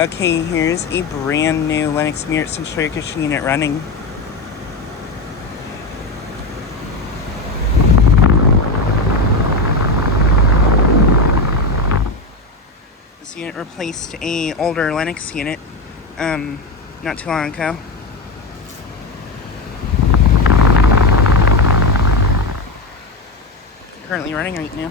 Okay, here's a brand new Lennox Merit ML13KC1 unit running. This unit replaced an older Lennox unit not too long ago. Currently running right now.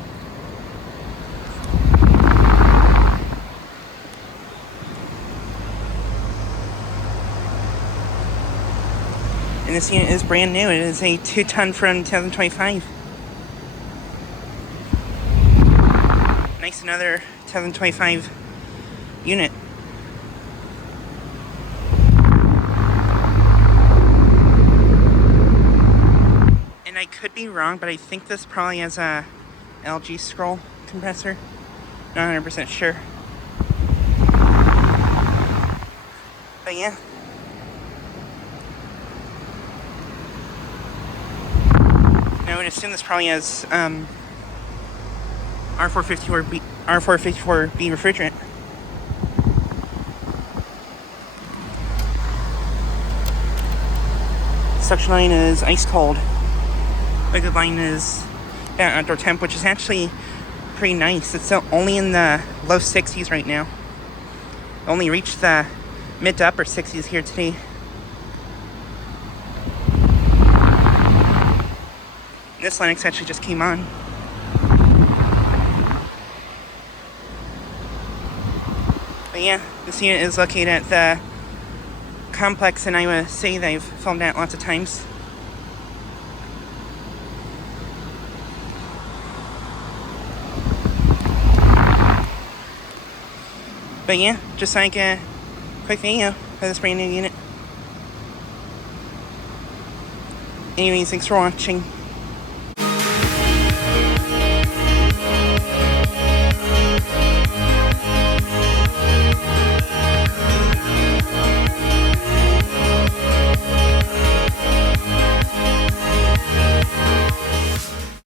And this unit is brand new. It is a 2-ton from 2025. Nice, another 2025 unit. And I could be wrong, but I think this probably has a LG scroll compressor. Not 100% sure. But yeah. I would assume this probably has R454B refrigerant. Suction line is ice cold. Liquid line is outdoor temp, which is actually pretty nice. It's only in the low 60s right now. Only reached the mid to upper 60s here today. This Lennox actually just came on. But yeah, this unit is located at the complex in Iowa City that I've filmed at lots of times. But yeah, just like a quick video for this brand new unit. Anyways, thanks for watching.